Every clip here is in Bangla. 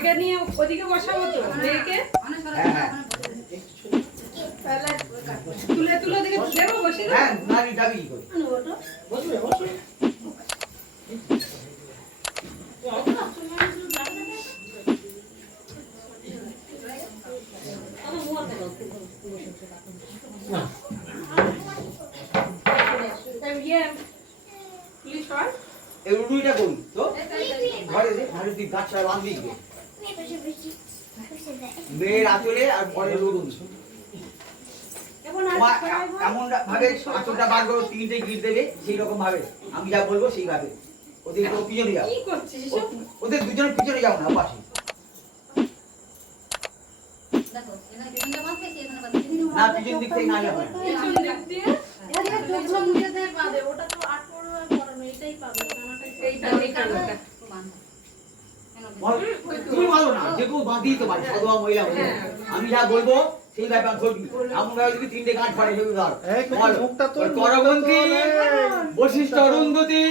একে নিয়ে ওদিকে বসাবো তো মেয়েকে? তুলে তুলে ওদিকে দেবো বসে না হ্যাঁ? ইয়ে পুলিশ হয়? এই রুটুইটা করি তো। ঘরে ঘরে তুই গাছ ছাড়া বাঁধবি? মেয়ের আঁচলে আর রুটুন তোমার এমন ভাবে আঁচলটা বার করো তিনটে গিট দেবে সেই রকম ভাবে। আমি যা বলব সেইভাবে। ওদের তো পিছনে যাও। ওদের দুজনের পিছনে যাও না পাশে। না পিছন দিক থেকে না যাবে। না। পিছন দিক দিয়ে? এইটা এই কালোটা বল- তুমি বলো না যে কেউ বাঁধিয়ে তো পারে সদবা মহিলা হলে। হ্যাঁ। আমি যা বলব সেই ব্যাপার ধরবি এমন ভাবে যদি তিনটে সেগুলো ধর করবন্তী বশিষ্ঠ অরুন্ধতী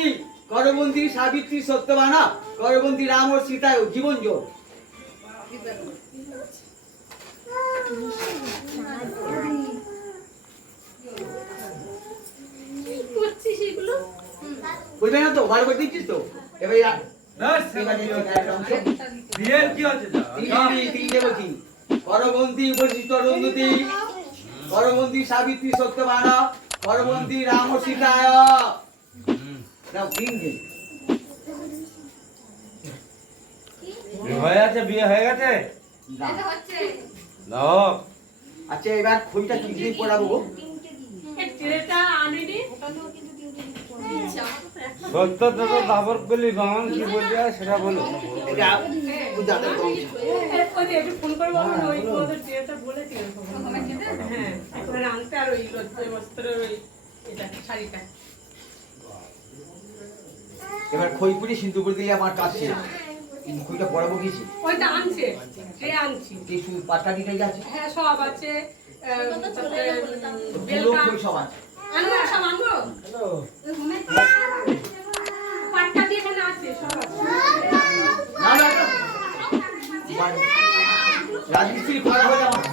করবন্তী সাবিত্রী সত্যবানা করবন্তী রাম ও সীতা জীবন জোর। বুঝবে না তো? ভালো করে দিচ্ছিস তো? এবার এরা- ব্যাস, এবার কি দেখছি হচ্ছে? একটা অংশ। বিয়ের কি হচ্ছে তা? তিনটে তিনটে বলছি করবন্তী বশিষ্ঠ অরুন্ধতী করবন্তী সাবিত্রী সত্যবানা। করবন্তী রাম সীতায়। হয়ে আছে বিয়ে হয়ে গেছে? আচ্ছা এবার খইটা কি দিয়ে পড়াবো সত্য দাবর বামন কি সেটা বলো। হ্যাঁ এবার খই পুড়ে সিন্ধু করে দিলে আমার কাজ শেষ কিন্তু খইটা পড়াবো কিছু ওইটা আনছে ট্রে আনছি। কিছু পাতা দিতে আছে হ্যাঁ সব আছে। বেলকা সব আছে। আনব সব আনব পাট্টা দিয়ে এখানে আছে সব আছে না না না। মানে রাজমিস্ত্রি করা হয়ে আমার